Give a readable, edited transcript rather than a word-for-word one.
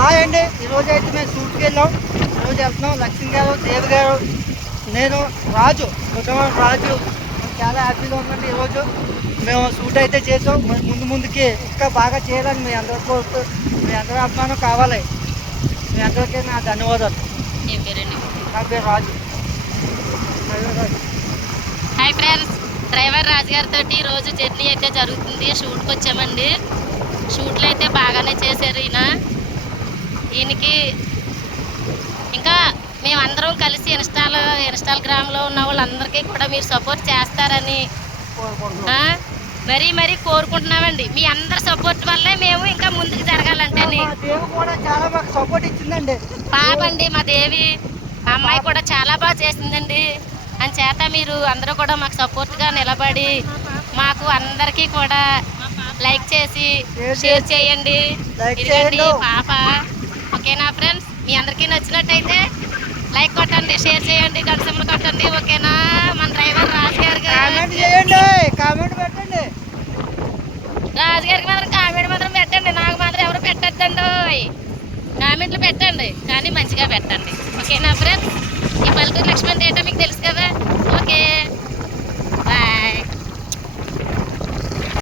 Hi అండి. ఈరోజు అయితే మేము షూట్కి వెళ్ళాం. ఈరోజు వెళ్తున్నాం. లక్ష్మి గారు, దేవి గారు, నేను, రాజు, రుద్రవాడ రాజు. చాలా హ్యాపీగా ఉందండి. ఈరోజు మేము షూట్ అయితే చేసాం. ముందుకి ఇంకా బాగా చేయాలని మీ అందరి కోరుతూ మీ అందరి అభిమానం కావాలి. మీ అందరికీ నా ధన్యవాదాలు. నా పేరు రాజు. హాయ్ ఫ్రెండ్స్, డ్రైవర్ రాజు గారితో రోజు జర్నీ అయితే జరుగుతుంది. షూట్కి వచ్చామండి. షూట్లు అయితే బాగానే చేశారు ఈయనకి. ఇంకా మేమందరం కలిసి ఇన్స్టాగ్రామ్లో ఉన్న వాళ్ళందరికీ కూడా మీరు సపోర్ట్ చేస్తారని మరీ కోరుకుంటున్నామండి. మీ అందరి సపోర్ట్ వల్లే మేము ఇంకా ముందుకు జరగాలంటే. పాప అండి మా దేవి, మా అమ్మాయి కూడా చాలా బాగా చేసిందండి. అని చేత మీరు అందరూ కూడా మాకు సపోర్ట్గా నిలబడి మాకు అందరికీ కూడా లైక్ చేసి షేర్ చేయండి. ఇదిగండి పాప. ఓకేనా ఫ్రెండ్స్? మీ అందరికీ నచ్చినట్టయితే లైక్ కొట్టండి, షేర్ చేయండి, గంటలు కొట్టండి. ఓకేనా? మన డ్రైవర్ రాజుగారికి మాత్రం కామెంట్ మాత్రం పెట్టండి. నాకు మాత్రం ఎవరు పెట్టద్దండి. కామెంట్లు పెట్టండి కానీ మంచిగా పెట్టండి. ఓకేనా ఫ్రెండ్స్? ఈ పల్లెటూరు లక్ష్మణ్ డేటా మీకు తెలుసు కదా. ఓకే.